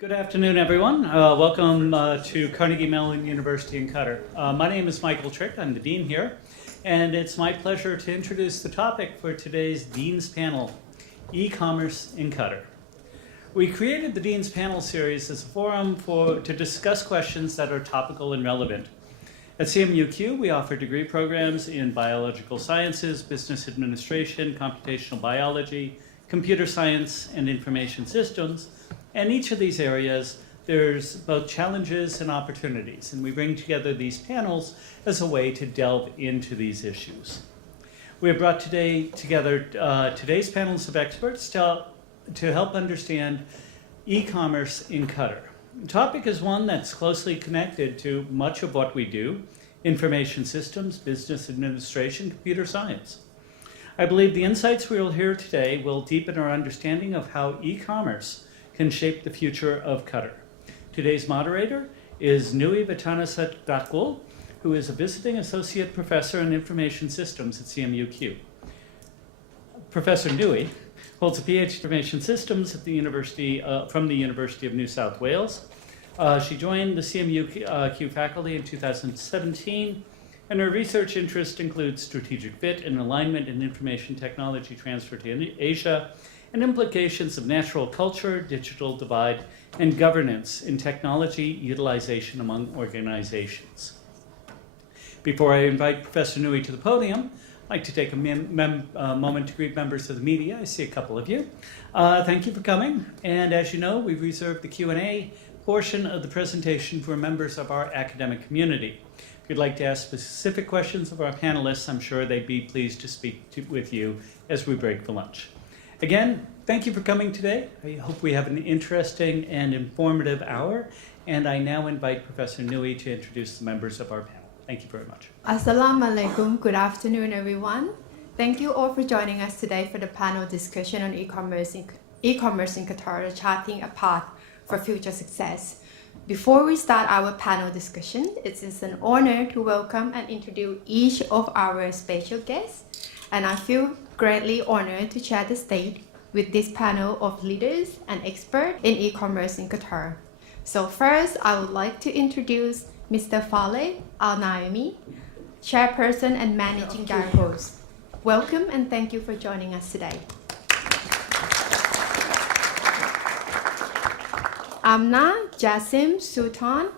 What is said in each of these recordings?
Good afternoon, everyone. Welcome to Carnegie Mellon University in Qatar. My name is Michael Trick. I'm the dean here, and it's my pleasure to introduce the topic for today's Dean's Panel, E-commerce in Qatar. We created the Dean's Panel series as a forum to discuss questions that are topical and relevant. At CMUQ, we offer degree programs in biological sciences, business administration, computational biology, computer science, and information systems. And each of these areas, there's both challenges and opportunities, and we bring together these panels as a way to delve into these issues. We have brought together today's panels of experts to help understand e-commerce in Qatar. The topic is one that's closely connected to much of what we do: information systems, business administration, computer science. I believe the insights we will hear today will deepen our understanding of how e-commerce can shape the future of Qatar. Today's moderator is Nui Vatanasat Dakul, who is a visiting associate professor in information systems at CMUQ. Professor Nui holds a PhD in information systems at the University from the University of New South Wales. She joined the CMUQ faculty in 2017, and her research interest includes strategic fit and alignment in information technology transfer to Asia, and implications of natural culture, digital divide, and governance in technology utilization among organizations. Before I invite Professor Nui to the podium, I'd like to take a moment to greet members of the media. I see a couple of you. Thank you for coming. And as you know, we've reserved the Q&A portion of the presentation for members of our academic community. If you'd like to ask specific questions of our panelists, I'm sure they'd be pleased to speak with you as we break for lunch. Again, thank you for coming today. I hope we have an interesting and informative hour. And I now invite Professor Nui to introduce the members of our panel. Thank you very much. Assalamu alaikum. Good afternoon, everyone. Thank you all for joining us today for the panel discussion on e-commerce in Qatar, charting a path for future success. Before we start our panel discussion, it is an honor to welcome and introduce each of our special guests. And I feel greatly honored to share the stage with this panel of leaders and experts in e-commerce in Qatar. So first, I would like to introduce Mr. Faleh AlNaemi, Chairperson and Managing Director. Welcome and thank you for joining us today. Amina Jassim Sultan,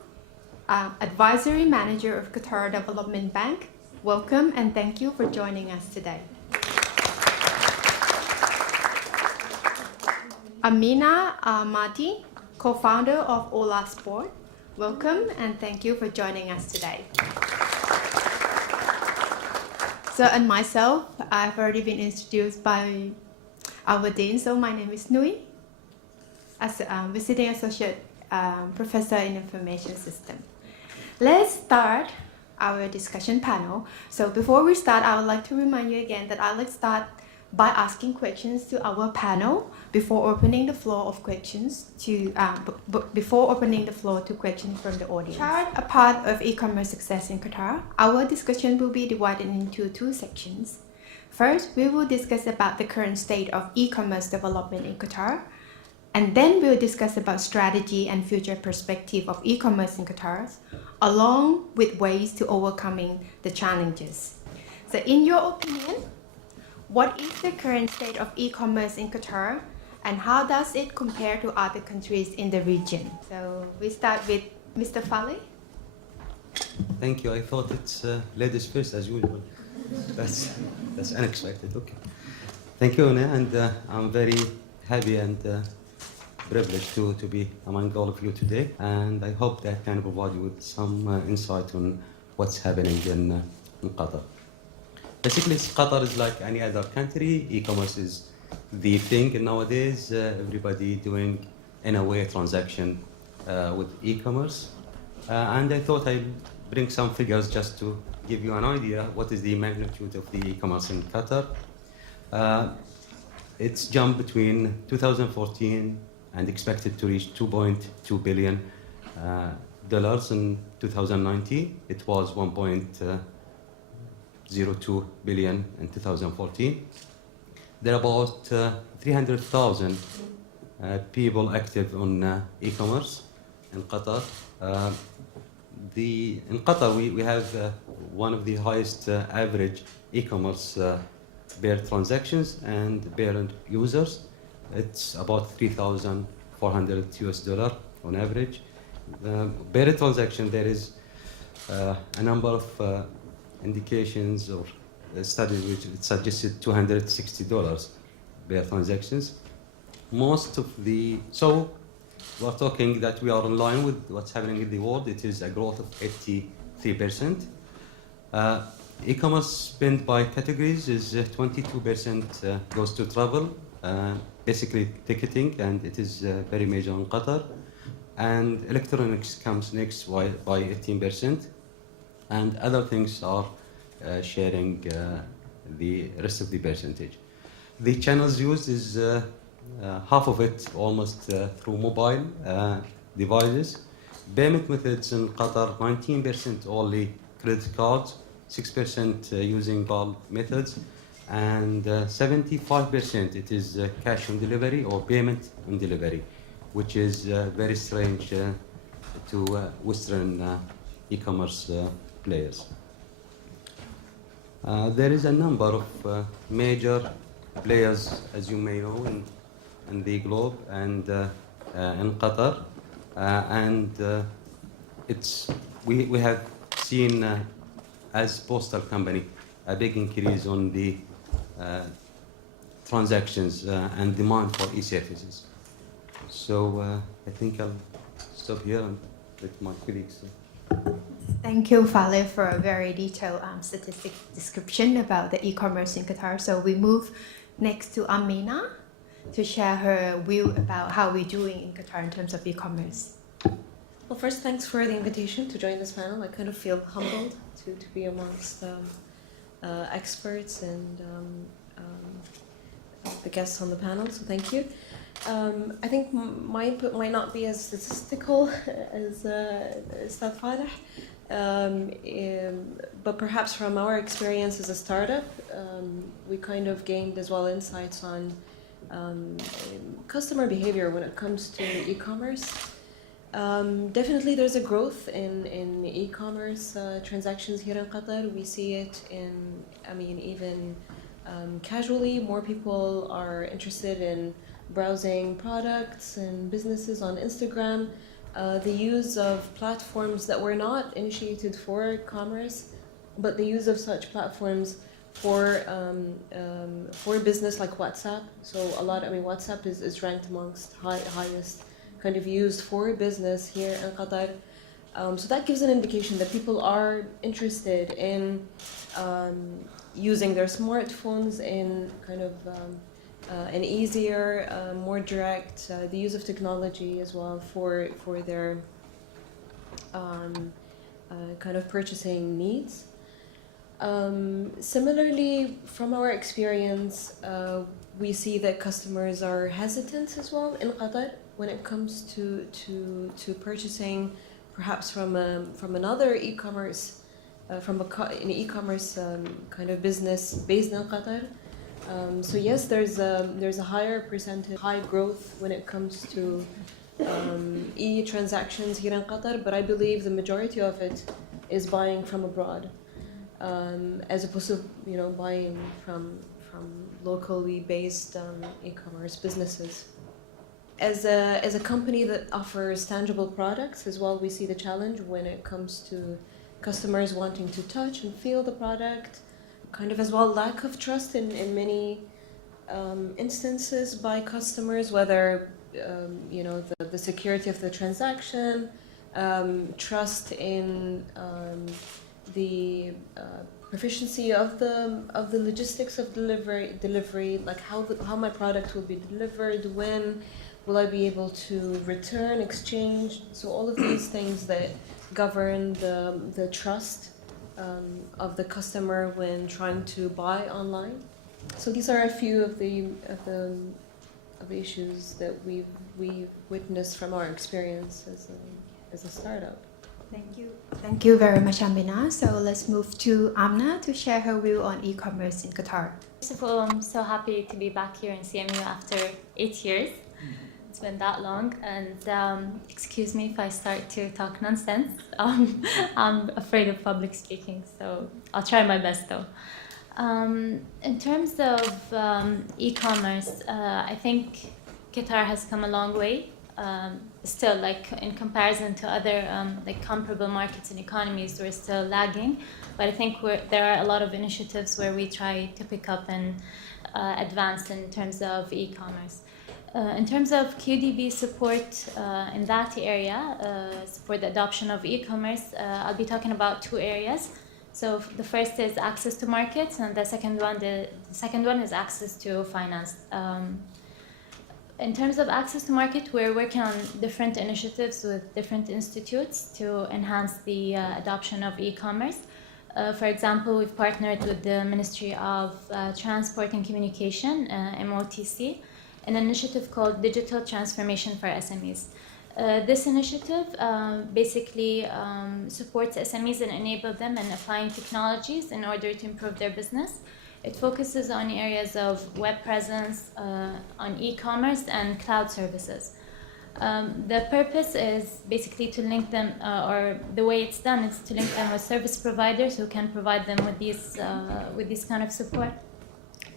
Advisory Manager of Qatar Development Bank. Welcome and thank you for joining us today. Amina Ahmadi, co-founder of Oola Sport. Welcome and thank you for joining us today. So, and myself, I've already been introduced by our dean. So my name is Nui, as a visiting associate professor in information system. Let's start our discussion panel. So before we start, I would like to remind you again that I'd like to start by asking questions to our panel before opening the floor of questions to questions from the audience. Chart a path of e-commerce success in Qatar. Our discussion will be divided into two sections. First, we will discuss about the current state of e-commerce development in Qatar, and then we'll discuss about strategy and future perspective of e-commerce in Qatar, along with ways to overcoming the challenges. So in your opinion, what is the current state of e-commerce in Qatar, and how does it compare to other countries in the region? So we start with Mr. Faleh. Thank you. I thought it's ladies first as usual. That's unexpected. Okay. Thank you, Oola, and I'm very happy and privileged to be among all of you today. And I hope that can provide you with some insight on what's happening in Qatar. Basically, Qatar is like any other country. E-commerce is the thing, and nowadays everybody doing, in a way, a transaction with e-commerce. And I thought I'd bring some figures just to give you an idea what is the magnitude of the e-commerce in Qatar. It's jumped between 2014 and expected to reach $2.2 billion. In 2019, it was 1.02 billion in 2014. There are about 300,000 people active on e-commerce in Qatar. In Qatar, we have one of the highest average e-commerce per transactions and per users. It's about $3,400 on average. Per transaction, there is a number of indications or studies which suggested $260 per transactions. So we're talking that we are in line with what's happening in the world. It is a growth of 83%. E-commerce spend by categories is 22% goes to travel, basically ticketing, and it is very major in Qatar. And electronics comes next by 18%, and other things are sharing the rest of the percentage. The channels used is half of it almost through mobile devices. Payment methods in Qatar, 19% only credit cards, 6% using PAL methods, and 75% it is cash on delivery or payment on delivery, which is very strange to Western e-commerce players. There is a number of major players, as you may know, in the globe and in Qatar, we have seen as postal company a big increase on the transactions and demand for e-services. So I think I'll stop here and let my colleagues. Thank you, Faleh, for a very detailed statistic description about the e-commerce in Qatar. So we move next to Amina to share her view about how we're doing in Qatar in terms of e-commerce. Well, first, thanks for the invitation to join this panel. I kind of feel humbled to be amongst experts and the guests on the panel, so thank you. I think my input might not be as statistical as Ustad Faleh, but perhaps from our experience as a startup, we kind of gained as well insights on customer behavior when it comes to e-commerce. Definitely there's a growth in e-commerce transactions here in Qatar. We see it even casually, more people are interested in browsing products and businesses on Instagram. The use of platforms that were not initiated for commerce, but the use of such platforms for business like WhatsApp. So WhatsApp is ranked amongst highest kind of used for business here in Qatar. So that gives an indication that people are interested in using their smartphones in kind of an easier, more direct, the use of technology as well for their kind of purchasing needs. Similarly, from our experience, we see that customers are hesitant as well in Qatar when it comes to purchasing, perhaps from another e-commerce, an e-commerce kind of business based in Qatar. So yes, there's a higher percentage, high growth when it comes to e-transactions here in Qatar, but I believe the majority of it is buying from abroad, as opposed to buying from locally based e-commerce businesses. As a company that offers tangible products as well, we see the challenge when it comes to customers wanting to touch and feel the product, kind of as well lack of trust in many instances by customers, whether the security of the transaction, trust in the proficiency of the logistics of delivery, like how my product will be delivered, when will I be able to return, exchange. So all of these things that govern the trust of the customer when trying to buy online. So these are a few of the issues that we've witnessed from our experience as a startup. Thank you. Thank you very much, Amina. So let's move to Amina to share her view on e-commerce in Qatar. First of all, I'm so happy to be back here in CMU after 8 years. It's been that long, and excuse me if I start to talk nonsense. I'm afraid of public speaking, so I'll try my best though. In terms of e-commerce, I think Qatar has come a long way. Still, like in comparison to other like comparable markets and economies, we're still lagging. But I think there are a lot of initiatives where we try to pick up and advance in terms of e-commerce. In terms of QDB support in that area, support the adoption of e-commerce, I'll be talking about two areas. So the first is access to markets, and the second one is access to finance. In terms of access to market, we're working on different initiatives with different institutes to enhance the adoption of e-commerce. For example, we've partnered with the Ministry of Transport and Communication, MOTC, an initiative called Digital Transformation for SMEs. This initiative basically supports SMEs and enables them in applying technologies in order to improve their business. It focuses on areas of web presence, on e-commerce and cloud services. The purpose is basically to link them, or the way it's done is to link them with service providers who can provide them with these kind of support,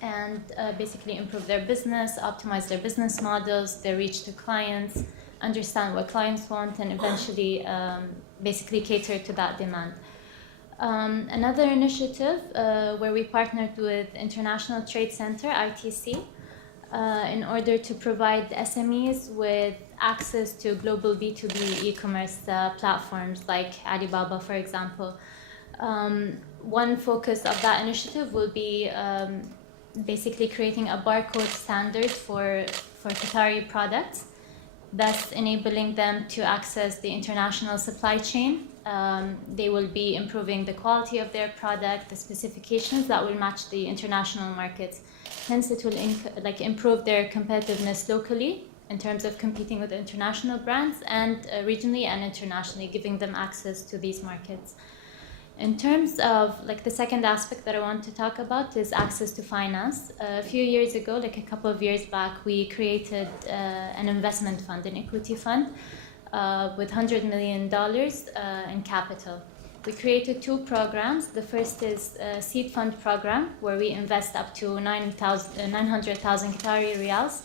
and basically improve their business, optimize their business models, their reach to clients, understand what clients want, and eventually basically cater to that demand. Another initiative where we partnered with International Trade Center, ITC, in order to provide SMEs with access to global B2B e-commerce platforms like Alibaba, for example. One focus of that initiative will be basically creating a barcode standard for Qatari products, thus enabling them to access the international supply chain. They will be improving the quality of their product, the specifications that will match the international markets. Hence, it will improve their competitiveness locally in terms of competing with international brands, and regionally and internationally, giving them access to these markets. In terms of the second aspect that I want to talk about is access to finance. A few years ago, a couple of years back, we created an investment fund, an equity fund, with $100 million in capital. We created two programs. The first is a seed fund program, where we invest up to 900,000 Qatari riyals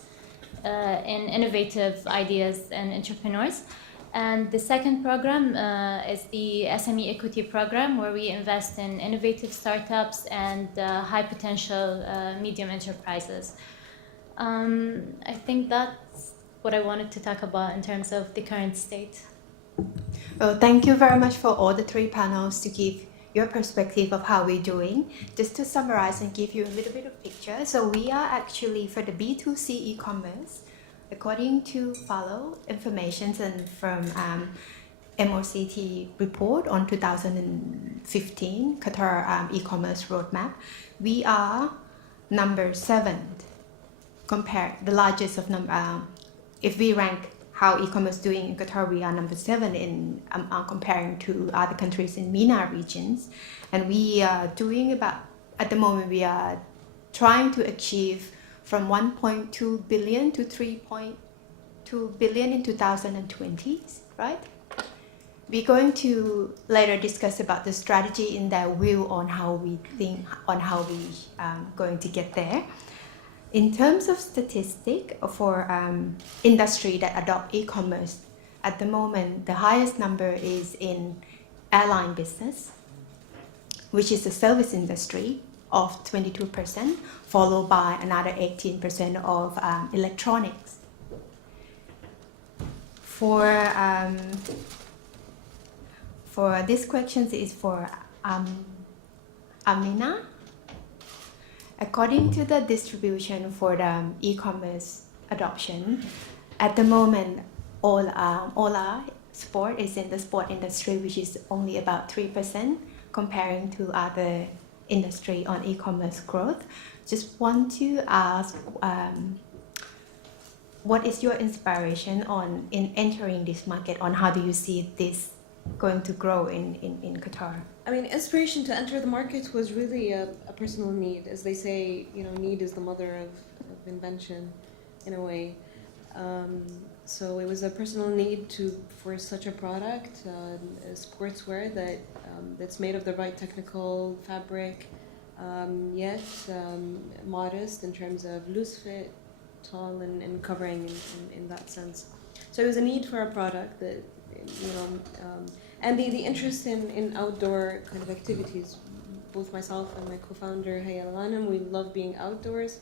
in innovative ideas and entrepreneurs. And the second program is the SME Equity Program, where we invest in innovative startups and high potential medium enterprises. I think that's what I wanted to talk about in terms of the current state. Well, thank you very much for all the three panels to give your perspective of how we're doing. Just to summarize and give you a little bit of picture. So we are actually, for the B2C e-commerce, according to Faleh information and from MOCT report on 2015 Qatar e-commerce roadmap, we are number 7 compared the largest of number. If we rank how e-commerce doing in Qatar, we are number 7 in comparing to other countries in MENA regions, and we are doing about, at the moment we are trying to achieve from 1.2 billion to 3.2 billion in 2020, right? We're going to later discuss about the strategy in that view on how we think, on how we going to get there. In terms of statistic for industry that adopt e-commerce, at the moment, the highest number is in airline business, which is the service industry, of 22%, followed by another 18% of electronics. For this question is for Amina. According to the distribution for the e-commerce adoption, at the moment, Oola sport is in the sport industry, which is only about 3% comparing to other industry on e-commerce growth. Just want to ask, what is your inspiration in entering this market? On how do you see this going to grow in Qatar? I mean, inspiration to enter the market was really a personal need. As they say, need is the mother of invention, in a way. So it was a personal need for such a product, a sportswear that's made of the right technical fabric, yet modest in terms of loose fit, tall and covering in that sense. So it was a need for a product that, and the interest in outdoor kind of activities. Both myself and my co-founder Hayya Al-Ghanem, we love being outdoors.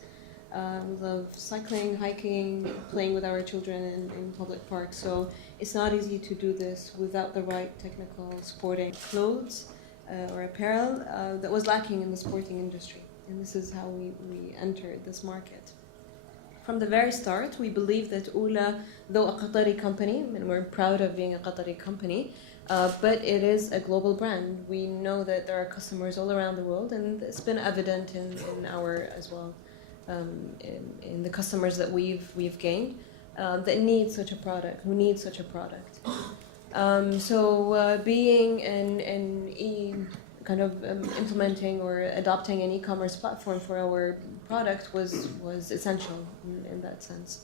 We love cycling, hiking, playing with our children in public parks. So it's not easy to do this without the right technical sporting clothes or apparel that was lacking in the sporting industry. And this is how we entered this market. From the very start, we believe that Oola, though a Qatari company, and we're proud of being a Qatari company, but it is a global brand. We know that there are customers all around the world, and it's been evident in our as well. In the customers that we've gained that need such a product, who need such a product. So being implementing or adopting an e-commerce platform for our product was essential in that sense.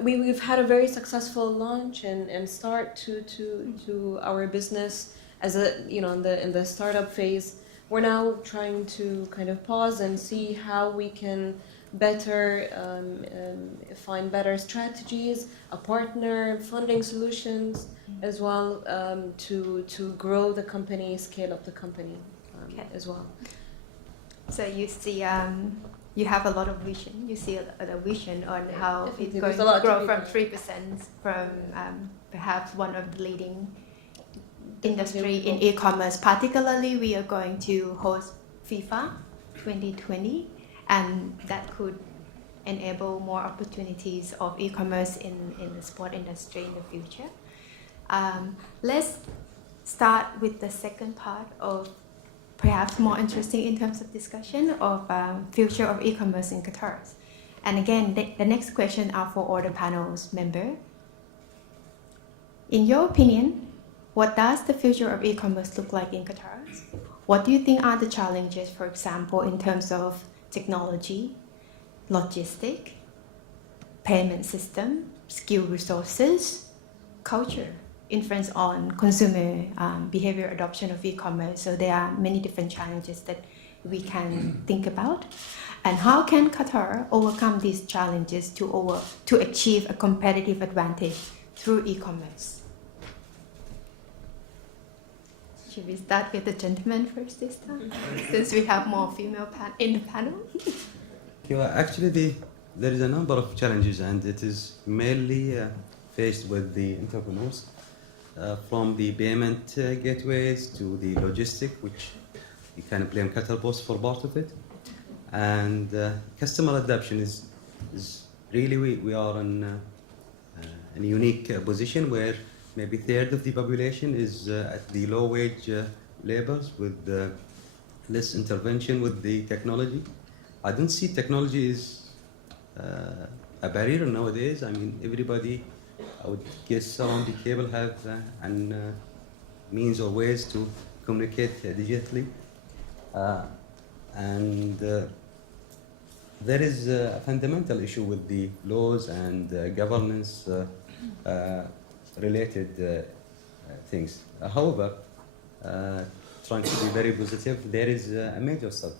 We've had a very successful launch and start to our business. As in the startup phase, we're now trying to kind of pause and see how we can better find better strategies, a partner, funding solutions as well, to grow the company, scale up the company as well. So you see, you have a lot of vision. You see a vision on how it's going to grow from 3% from perhaps one of the leading industry in e-commerce. Particularly, we are going to host FIFA 2020, and that could enable more opportunities of e-commerce in the sport industry in the future. Let's start with the second part of perhaps more interesting in terms of discussion of future of e-commerce in Qatar. And again, the next question are for all the panel's members. In your opinion, what does the future of e-commerce look like in Qatar? What do you think are the challenges, for example, in terms of technology, logistic, payment system, skill resources, culture, influence on consumer behavior adoption of e-commerce? So there are many different challenges that we can think about. And how can Qatar overcome these challenges to achieve a competitive advantage through e-commerce? Should we start with the gentleman first this time, since we have more female in the panel? Actually, there is a number of challenges, and it is mainly faced with the entrepreneurs, from the payment gateways to the logistic, which you can blame Qatar Post for part of it, and customer adoption is really we are in a unique position where maybe a third of the population is at the low wage labors with less intervention with the technology. I don't see technology is a barrier nowadays. I mean, everybody, I would guess, around the table have means or ways to communicate digitally. And there is a fundamental issue with the laws and governance related things. However, trying to be very positive, there is a major step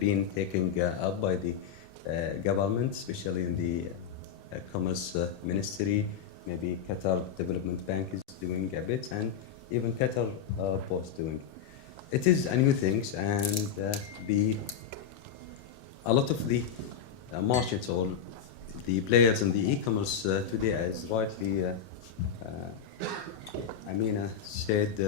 being taken up by the government, especially in the Commerce Ministry. Maybe Qatar Development Bank is doing a bit, and even Qatar Post doing. It is a new thing, and a lot of the merchants or the players in the e-commerce today, as rightly Amina said,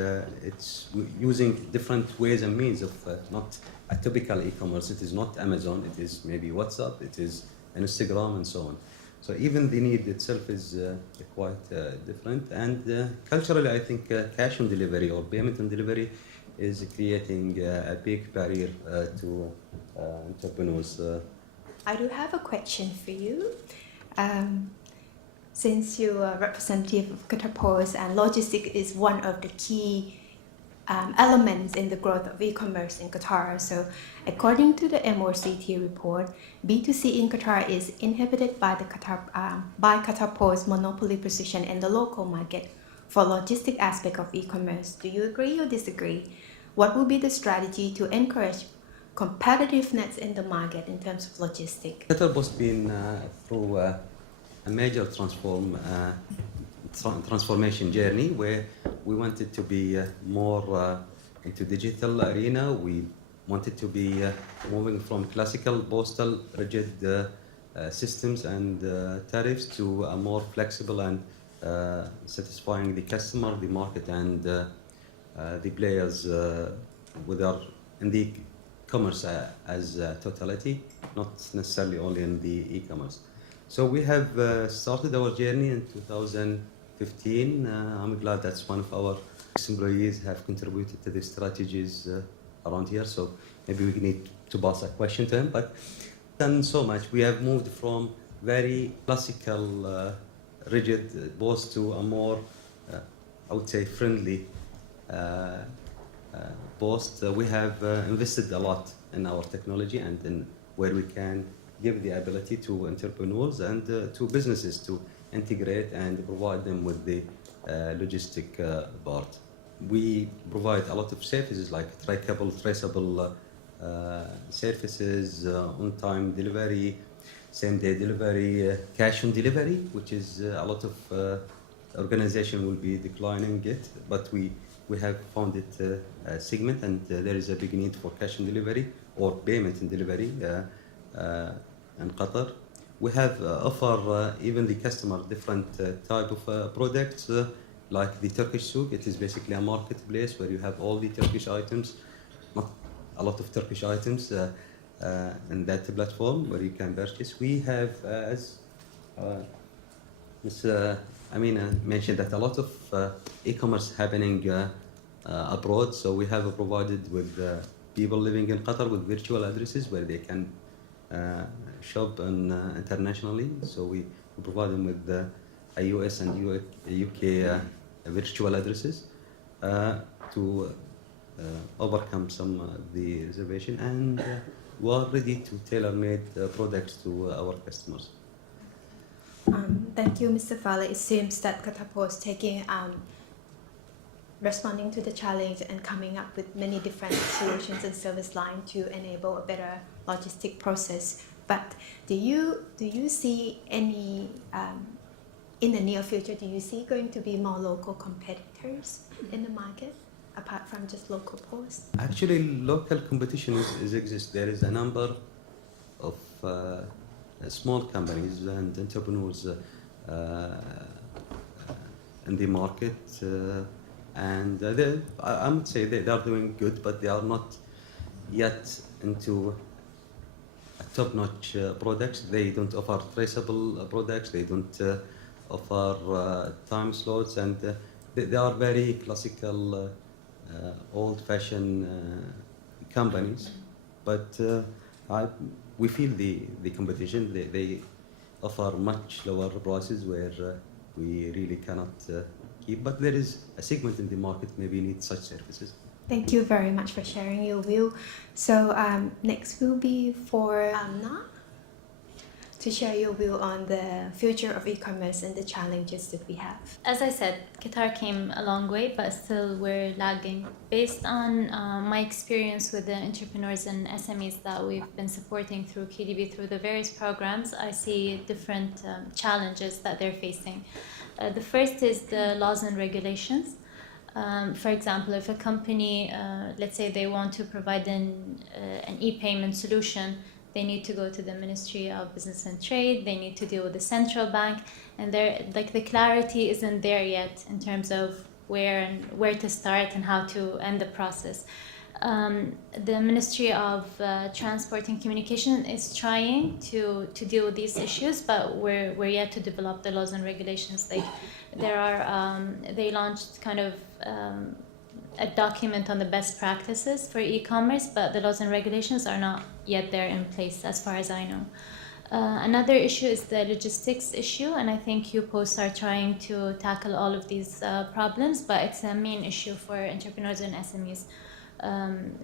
it's using different ways and means of not a typical e-commerce. It is not Amazon, it is maybe WhatsApp, it is Instagram and so on. So even the need itself is quite different. And culturally, I think cash on delivery or payment on delivery is creating a big barrier to entrepreneurs. I do have a question for you. Since you are representative of Qatar Post and logistics is one of the key elements in the growth of e-commerce in Qatar. So, according to the MOCT report, B2C in Qatar is inhibited by the Qatar Post's monopoly position in the local market for logistic aspect of e-commerce. Do you agree or disagree? What will be the strategy to encourage competitiveness in the market in terms of logistics? Qatar Post been through a major transformation journey where we wanted to be more into digital arena. We wanted to be moving from classical postal rigid systems and tariffs to a more flexible and satisfying the customer, the market, and the players in the commerce as a totality, not necessarily only in the e-commerce. So we have started our journey in 2015. I'm glad that's one of our employees have contributed to the strategies around here. So maybe we need to pass a question to him. But done so much. We have moved from very classical, rigid post to a more, I would say, friendly post. We have invested a lot in our technology and in where we can give the ability to entrepreneurs and to businesses to integrate and provide them with the logistic part. We provide a lot of services like trackable, traceable services, on-time delivery, same-day delivery, cash on delivery, which is a lot of organization will be declining it, but we have found it a segment, and there is a big need for cash on delivery or payment and delivery in Qatar. We have offer even the customer different type of products like the Turkish souk. It is basically a marketplace where you have all the Turkish items, not a lot of Turkish items in that platform where you can purchase. We have, as Ms. Amina mentioned, that a lot of e-commerce happening abroad. So we have provided with people living in Qatar with virtual addresses where they can shop internationally. So we provide them with US and UK virtual addresses to overcome some of the reservation, and we are ready to tailor-made products to our customers. Thank you, Mr. Faleh. It seems that Qatar Post taking responding to the challenge and coming up with many different solutions and service lines to enable a better logistic process. But do you see any in the near future? Do you see going to be more local competitors in the market apart from just local posts? Actually, local competition exists. There is a number of small companies and entrepreneurs in the market, and I would say they are doing good, but they are not yet into top-notch products. They don't offer traceable products. They don't offer time slots, and they are very classical, old-fashioned companies. But we feel the competition. They offer much lower prices where we really cannot keep. But there is a segment in the market maybe needs such services. Thank you very much for sharing your view. So next will be for Amina to share your view on the future of e-commerce and the challenges that we have. As I said, Qatar came a long way, but still we're lagging. Based on my experience with the entrepreneurs and SMEs that we've been supporting through KDB, through the various programs, I see different challenges that they're facing. The first is the laws and regulations. For example, if a company, let's say they want to provide an e-payment solution, they need to go to the Ministry of Business and Trade, they need to deal with the central bank, and the clarity isn't there yet in terms of where to start and how to end the process. The Ministry of Transport and Communication is trying to deal with these issues, but we're yet to develop the laws and regulations. They launched kind of a document on the best practices for e-commerce, but the laws and regulations are not yet there in place as far as I know. Another issue is the logistics issue, and I think UPOS are trying to tackle all of these problems, but it's a main issue for entrepreneurs and SMEs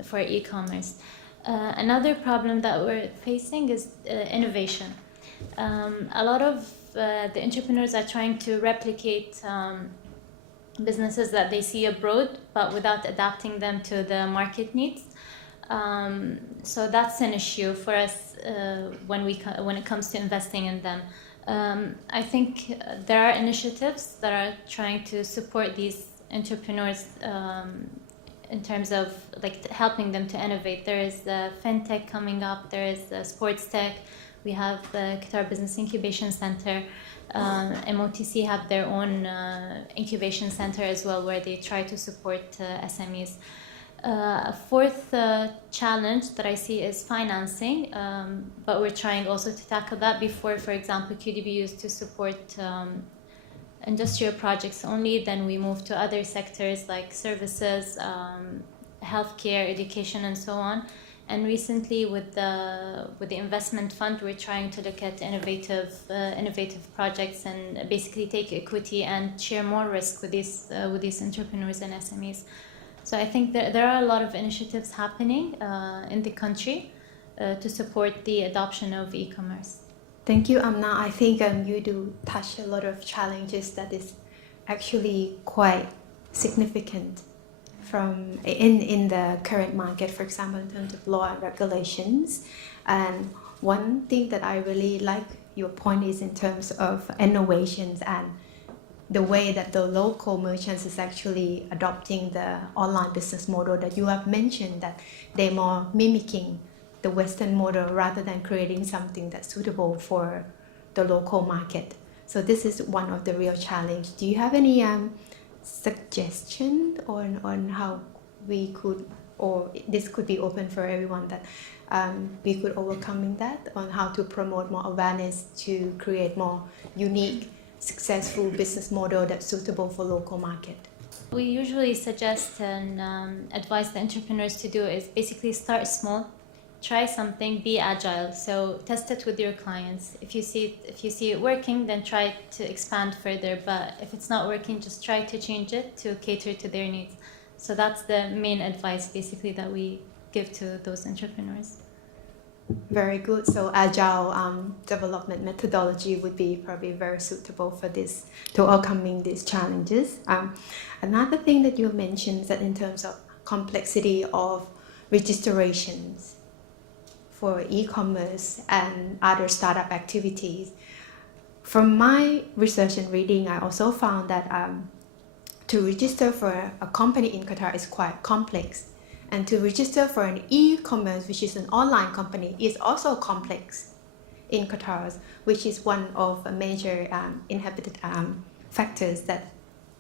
for e-commerce. Another problem that we're facing is innovation. A lot of the entrepreneurs are trying to replicate businesses that they see abroad, but without adapting them to the market needs. So that's an issue for us when it comes to investing in them. I think there are initiatives that are trying to support these entrepreneurs in terms of like helping them to innovate. There is the fintech coming up. There is the sports tech. We have the Qatar Business Incubation Center. MOTC have their own incubation center as well, where they try to support SMEs. A fourth challenge that I see is financing, but we're trying also to tackle that. Before, for example, QDB used to support industrial projects only, then we moved to other sectors like services, healthcare, education, and so on. And recently, with the investment fund, we're trying to look at innovative projects and basically take equity and share more risk with these entrepreneurs and SMEs. So I think there are a lot of initiatives happening in the country to support the adoption of e-commerce. Thank you, Amna. I think you do touch a lot of challenges that is actually quite significant from in the current market, for example, in terms of law and regulations. And one thing that I really like your point is in terms of innovations and the way that the local merchants is actually adopting the online business model that you have mentioned, that they're more mimicking the Western model rather than creating something that's suitable for the local market. So this is one of the real challenge. Do you have any suggestion on how we could, or this could be open for everyone, that we could overcoming that, on how to promote more awareness to create more unique, successful business model that's suitable for local market? We usually suggest and advise the entrepreneurs to do is basically start small, try something, be agile. So test it with your clients. If you see it working, then try to expand further. But if it's not working, just try to change it to cater to their needs. So that's the main advice basically that we give to those entrepreneurs. Very good. So agile development methodology would be probably very suitable for this, to overcoming these challenges. Another thing that you mentioned is that in terms of complexity of registrations for e-commerce and other startup activities. From my research and reading, I also found that to register for a company in Qatar is quite complex. And to register for an e-commerce, which is an online company, is also complex in Qatar, which is one of the major inhibited factors that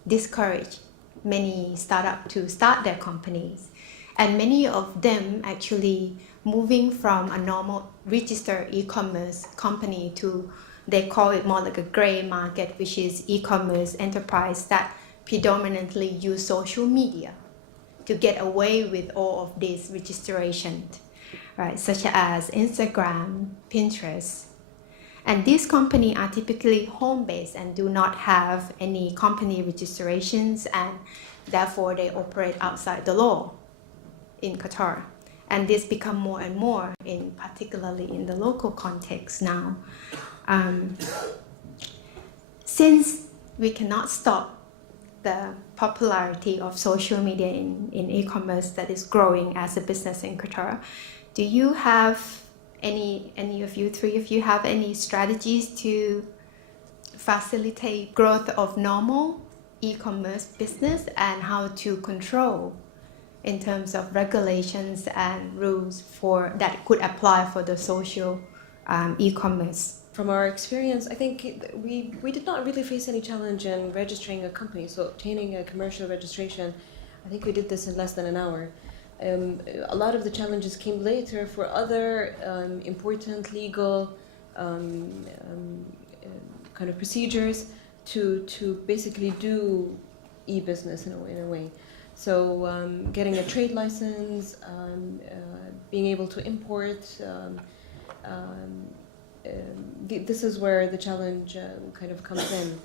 discourage many startups to start their companies. And many of them actually moving from a normal registered e-commerce company to, they call it more like a gray market, which is e-commerce enterprise that predominantly use social media to get away with all of these registrations, right? Such as Instagram, Pinterest. And these companies are typically home-based and do not have any company registrations, and therefore they operate outside the law in Qatar. And this become more and more, particularly in the local context now. Since we cannot stop the popularity of social media in e-commerce that is growing as a business in Qatar, do you have any of you, three of you, have any strategies to facilitate growth of normal e-commerce business, and how to control in terms of regulations and rules for that could apply for the social e-commerce? From our experience, I think we did not really face any challenge in registering a company. So obtaining a commercial registration, I think we did this in less than an hour. A lot of the challenges came later for other important legal kind of procedures to basically do e-business in a way. So getting a trade license, being able to import, this is where the challenge kind of comes in.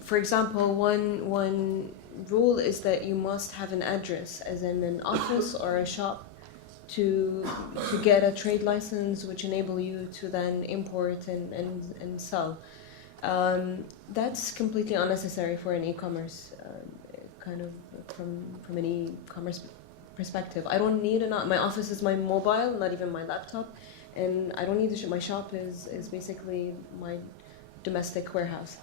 For example, one rule is that you must have an address, as in an office or a shop, to get a trade license, which enable you to then import and sell. That's completely unnecessary for an e-commerce, kind of from an e-commerce perspective. I don't need my office is my mobile, not even my laptop, and I don't need my shop is basically my domestic warehouse.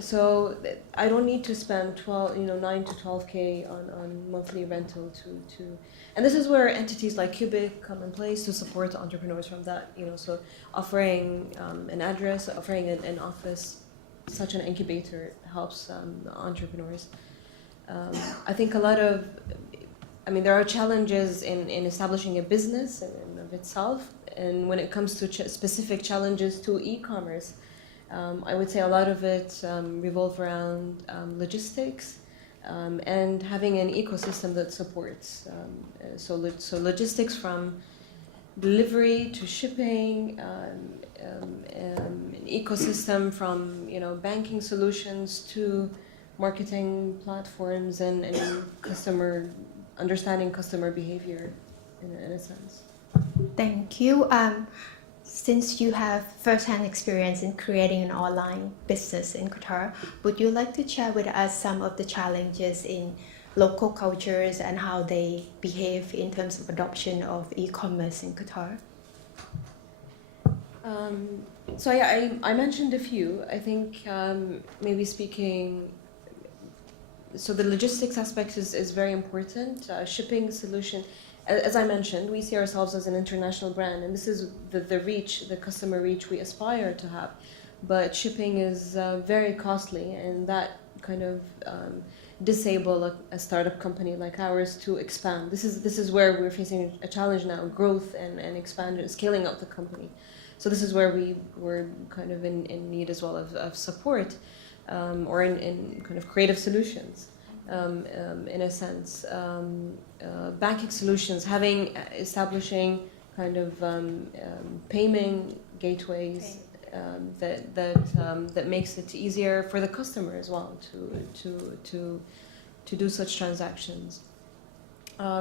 So I don't need to spend 9 to 12K on monthly rental to and this is where entities like Cubic come in place to support entrepreneurs from that, so offering an address, offering an office, such an incubator helps entrepreneurs. I think there are challenges in establishing a business in and of itself, and when it comes to specific challenges to e-commerce, I would say a lot of it revolve around logistics and having an ecosystem that supports. So logistics from delivery to shipping, an ecosystem from banking solutions to marketing platforms and understanding customer behavior in a sense. Thank you. Since you have first-hand experience in creating an online business in Qatar, would you like to share with us some of the challenges in local cultures and how they behave in terms of adoption of e-commerce in Qatar? I mentioned a few. I think maybe speaking. So the logistics aspect is very important. Shipping solution. As I mentioned, we see ourselves as an international brand, and this is the customer reach we aspire to have. But shipping is very costly, and that kind of disable a startup company like ours to expand. This is where we're facing a challenge now: growth and scaling up the company. So this is where we're kind of in need as well of support, or in kind of creative solutions. In a sense, banking solutions, establishing kind of payment gateways that makes it easier for the customer as well to do such transactions.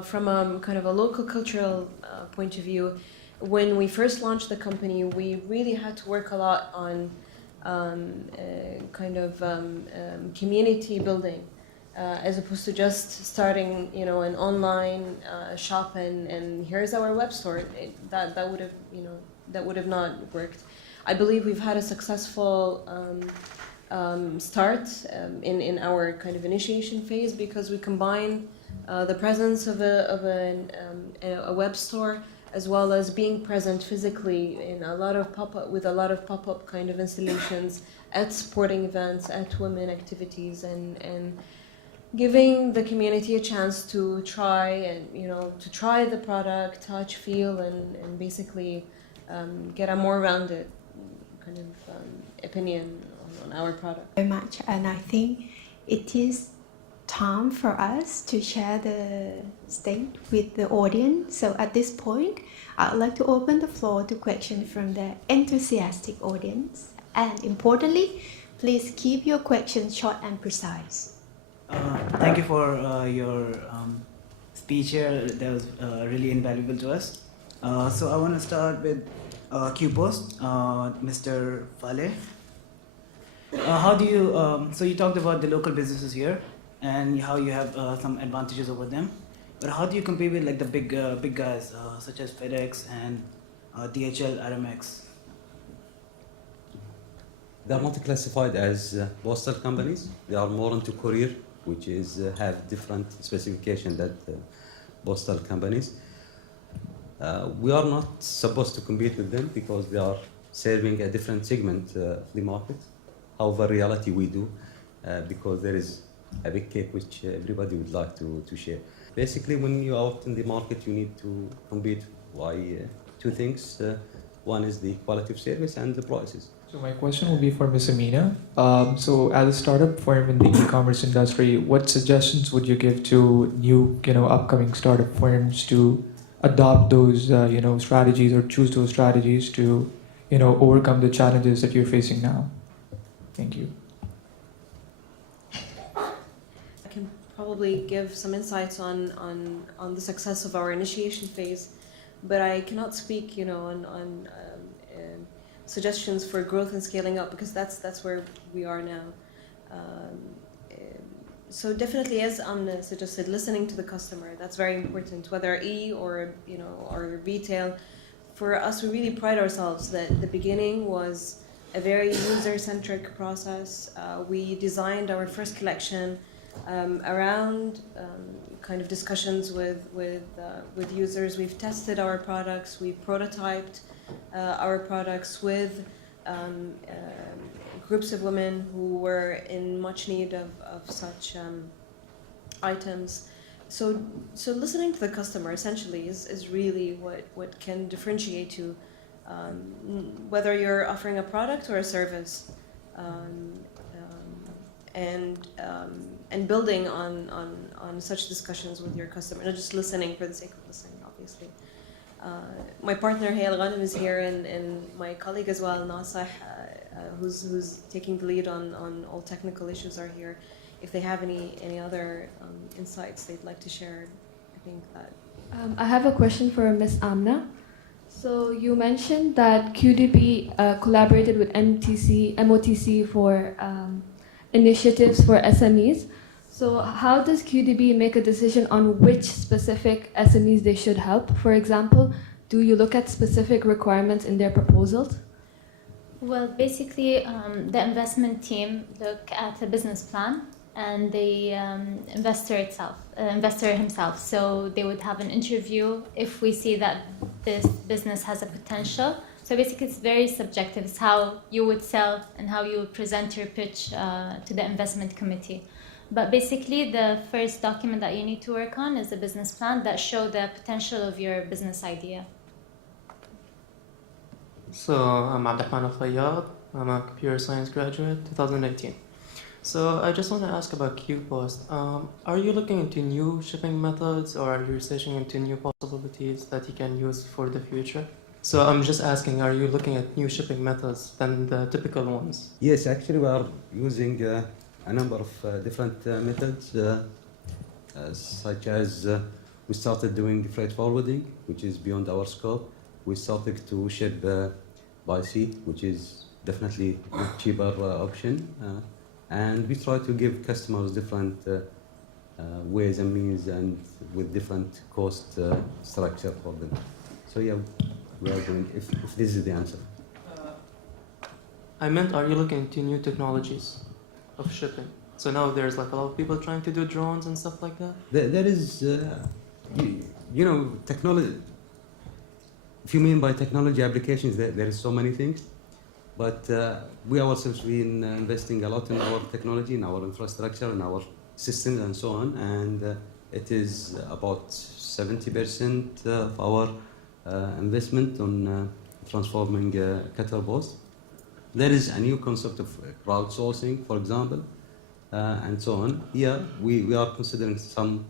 From kind of a local cultural point of view, when we first launched the company, we really had to work a lot on community building. As opposed to just starting, an online shop and here's our web store, that would have not worked. I believe we've had a successful start in our kind of initiation phase because we combine the presence of a web store as well as being present physically in a lot of pop-up kind of installations at sporting events, at women activities, and giving the community a chance to try the product, touch, feel, and basically get a more rounded kind of opinion on our product. Very much, and I think it is time for us to share the stage with the audience. So at this point, I'd like to open the floor to questions from the enthusiastic audience. And importantly, please keep your questions short and precise. Thank you for your speech here. That was really invaluable to us. So I want to start with QPost, Mr. Faleh. How do you? So you talked about the local businesses here and how you have some advantages over them. But how do you compete with like the big guys such as FedEx and DHL, RMX? They are not classified as postal companies. They are more into courier, which is have different specification than postal companies. We are not supposed to compete with them because they are serving a different segment of the market. However, reality we do because there is a big cake which everybody would like to share. Basically, when you're out in the market, you need to compete by two things. One is the quality of service and the prices. So my question will be for Ms. Amina. So as a startup firm in the e-commerce industry, what suggestions would you give to new, upcoming startup firms to adopt those, strategies or choose those strategies to, overcome the challenges that you're facing now? Thank you. I can probably give some insights on the success of our initiation phase, but I cannot speak, on suggestions for growth and scaling up, because that's where we are now. So definitely, as Amina suggested, listening to the customer, that's very important, whether or or retail. For us, we really pride ourselves that the beginning was a very user-centric process. We designed our first collection around kind of discussions with users. We've tested our products. We prototyped our products with groups of women who were in much need of such items. So listening to the customer essentially is really what can differentiate you, whether you're offering a product or a service, and building on such discussions with your customer, not just listening for the sake of listening, obviously. My partner Hayal Ghanem is here, and my colleague as well, Nasah, who's taking the lead on all technical issues, are here. If they have any other insights they'd like to share, I think that. I have a question for Ms. Amina. So you mentioned that QDB collaborated with MOTC for initiatives for SMEs. So how does QDB make a decision on which specific SMEs they should help? For example, do you look at specific requirements in their proposals? Well, basically, the investment team look at the business plan and the investor himself. So they would have an interview if we see that this business has a potential. So basically, it's very subjective. It's how you would sell and how you would present your pitch to the investment committee. But basically, the first document that you need to work on is a business plan that shows the potential of your business idea. So I'm Abdulrahman Al-Fayyad. I'm a computer science graduate, 2018. So I just want to ask about QPost. Are you looking into new shipping methods, or are you researching into new possibilities that you can use for the future? So I'm just asking, are you looking at new shipping methods than the typical ones? Yes, actually, we are using a number of different methods, such as we started doing freight forwarding, which is beyond our scope. We started to ship by sea, which is definitely a cheaper option. And we try to give customers different ways and means, and with different cost structure for them. So yeah, we are doing, if this is the answer. I meant, are you looking into new technologies of shipping? So now there's like a lot of people trying to do drones and stuff like that? There is, technology. If you mean by technology applications, there is so many things. But we ourselves been investing a lot in our technology, in our infrastructure, in our systems, and so on. And it is about 70% of our investment on transforming Qatar Post. There is a new concept of crowdsourcing, for example, and so on. Here, we are considering some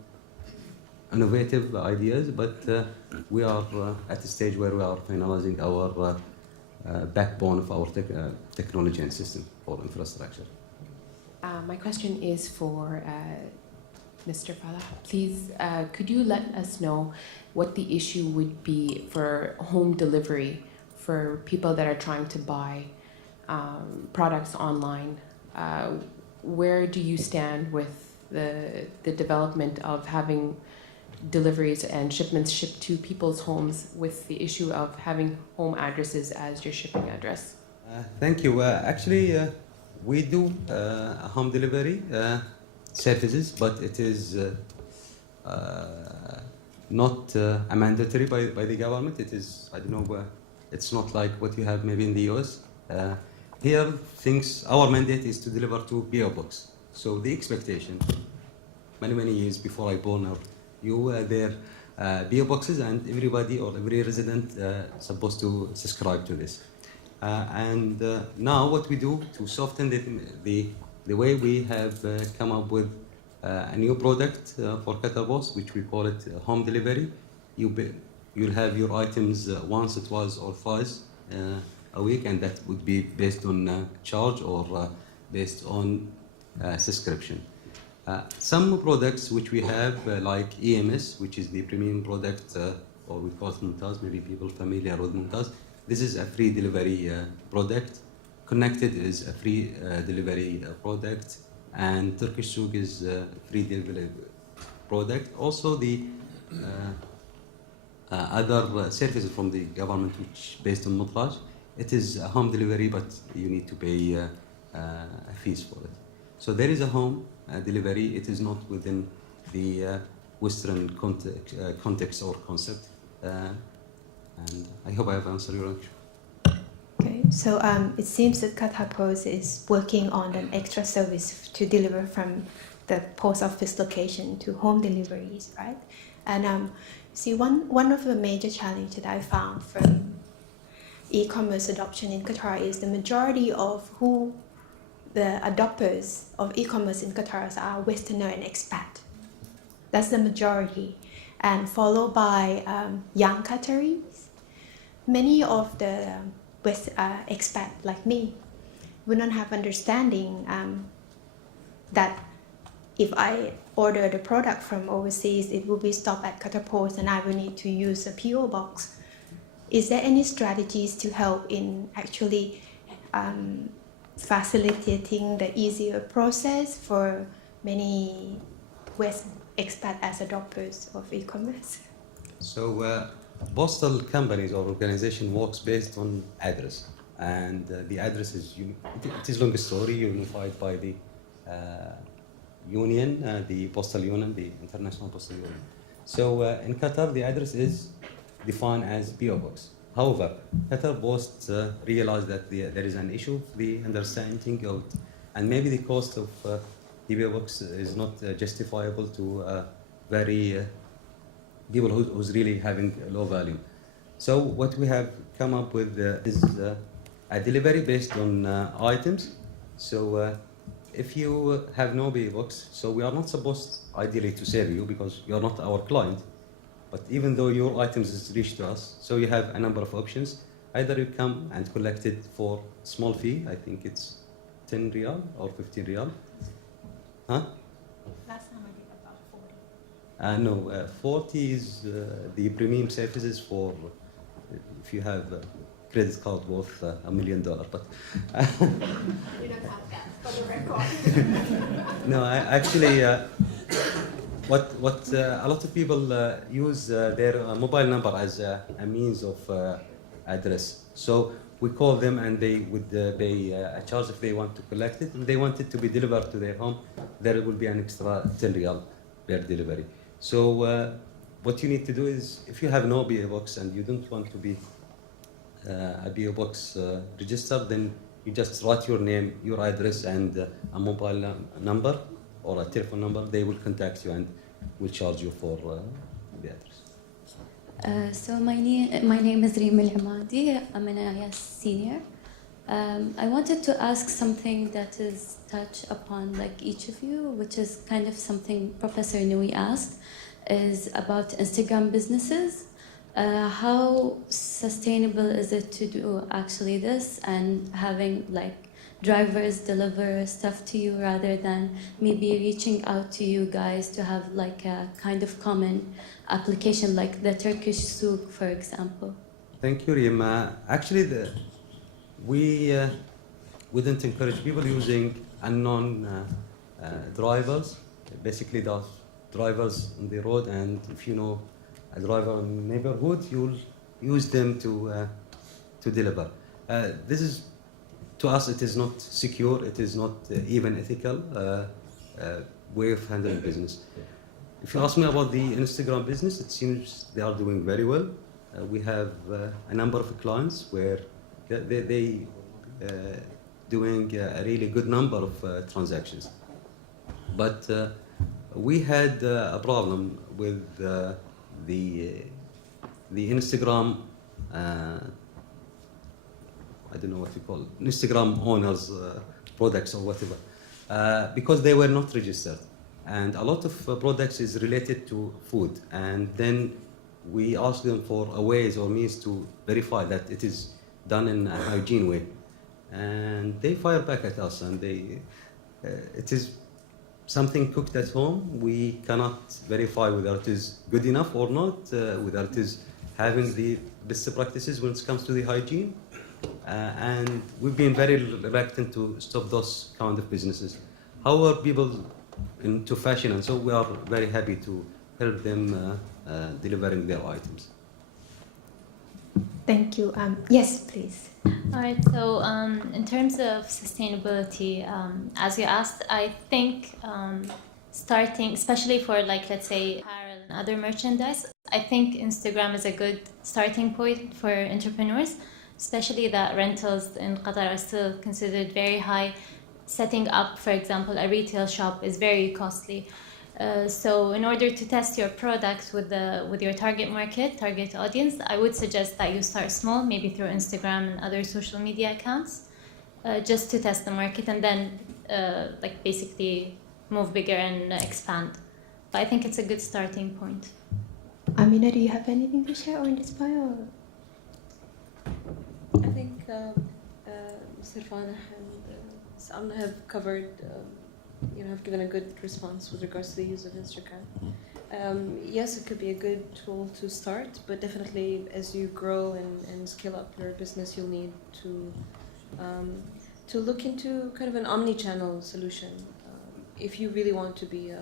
innovative ideas, but we are at a stage where we are finalizing our backbone of our technology and system for infrastructure. My question is for Mr. Faleh. Please, could you let us know what the issue would be for home delivery for people that are trying to buy products online? Where do you stand with the development of having deliveries and shipments shipped to people's homes with the issue of having home addresses as your shipping address? Thank you. Actually, we do home delivery services, but it is not a mandatory by the government. It is, I don't know, it's not like what you have maybe in the US. Here, our mandate is to deliver to PO Box. So the expectation, many years before I born, you were there, PO Boxes, and everybody or every resident supposed to subscribe to this. And now what we do to soften the way, we have come up with a new product for Qatar Post, which we call it home delivery. You you'll have your items once, twice, or thrice a week, and that would be based on charge or based on subscription. Some products which we have, like EMS, which is the premium product, or we call it Mumtaz, maybe people familiar with Mumtaz. This is a free delivery product. Connected is a free delivery product, and Turkish Souk is a free delivery product. Also, the other services from the government, which based on Mutlaj, it is a home delivery, but you need to pay fees for it. So there is a home delivery. It is not within the Western context or concept. And I hope I have answered your question. Okay, so it seems that Qatar Post is working on an extra service to deliver from the post office location to home deliveries, right? And see, one of the major challenges that I found from e-commerce adoption in Qatar is the majority of who the adopters of e-commerce in Qatar are Westerner and expat. That's the majority, and followed by young Qataris. Many of the expat like me will not have understanding that if I order the product from overseas, it will be stopped at Qatar Post and I will need to use a PO box. Is there any strategies to help in actually facilitating the easier process for many West expat as adopters of e-commerce? So postal companies or organization works based on address, and the address is it is long story unified by the union, the postal union, the international postal union. So in Qatar, the address is defined as PO box. However, Qatar Post realized that there is an issue of the understanding of, and maybe the cost of the PO box is not justifiable to very people who's really having a low value. So what we have come up with is a delivery based on items. So if you have no PO box, so we are not supposed ideally to serve you because you are not our client. But even though your items is reached to us, so you have a number of options. Either you come and collect it for small fee, I think it's 10 riyal or 15 riyal. Huh? Last time I did about 40. No, 40 is the premium services for if you have a credit card worth $1 million. But You don't have that for the record. no, actually, what a lot of people use their mobile number as a means of address. So we call them and they would pay a charge if they want to collect it. If they want it to be delivered to their home, there will be an extra 10 riyal per delivery. So what you need to do is, if you have no PO box and you don't want to be a PO box registered, then you just write your name, your address, and a mobile number or a telephone number. They will contact you and will charge you for the address. So my name is Reem Al-Ahmadi. I'm an IS senior. I wanted to ask something that is touched upon like each of you, which is kind of something Professor Nui asked, is about Instagram businesses. How sustainable is it to do actually this and having like drivers deliver stuff to you rather than maybe reaching out to you guys to have like a kind of common application like the Turkish Souk, for example? Thank you, Reem. Actually, we wouldn't encourage people using unknown drivers. Basically, those drivers on the road, and if you know a driver in the neighborhood, you'll use them to deliver. This is, to us, it is not secure. It is not even ethical way of handling business. If you ask me about the Instagram business, it seems they are doing very well. We have a number of clients where they doing a really good number of transactions. But we had a problem with the Instagram. I don't know what you call it, Instagram owners' products or whatever, because they were not registered. And a lot of products is related to food. And then we ask them for a ways or means to verify that it is done in a hygiene way. And they fire back at us, and it is something cooked at home. We cannot verify whether it is good enough or not, whether it is having the best practices when it comes to the hygiene. And we've been very reluctant to stop those kind of businesses. However, people into fashion, and so we are very happy to help them delivering their items. Thank you. Yes, please. All right, so in terms of sustainability, as you asked, I think starting, especially for like, let's say, apparel and other merchandise, I think Instagram is a good starting point for entrepreneurs, especially that rentals in Qatar are still considered very high. Setting up, for example, a retail shop is very costly. So in order to test your product with your target market, target audience, I would suggest that you start small, maybe through Instagram and other social media accounts, just to test the market, and then like basically move bigger and expand. But I think it's a good starting point. Amina, do you have anything to share or inspire? I think Mr. Faleh and Amina have covered, have given a good response with regards to the use of Instagram. Yes, it could be a good tool to start, but definitely as you grow and scale up your business, you'll need to look into kind of an omni-channel solution if you really want to be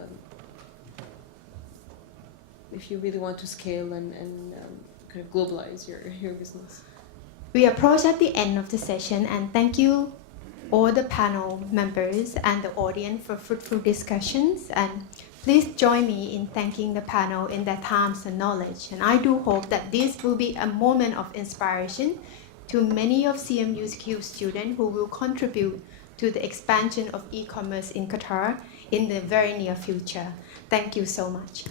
if you really want to scale and kind of globalize your business. We approach at the end of the session, and thank you all the panel members and the audience for fruitful discussions. And please join me in thanking the panel in their times and knowledge. And I do hope that this will be a moment of inspiration to many of CMU's CUBE students who will contribute to the expansion of e-commerce in Qatar in the very near future. Thank you so much.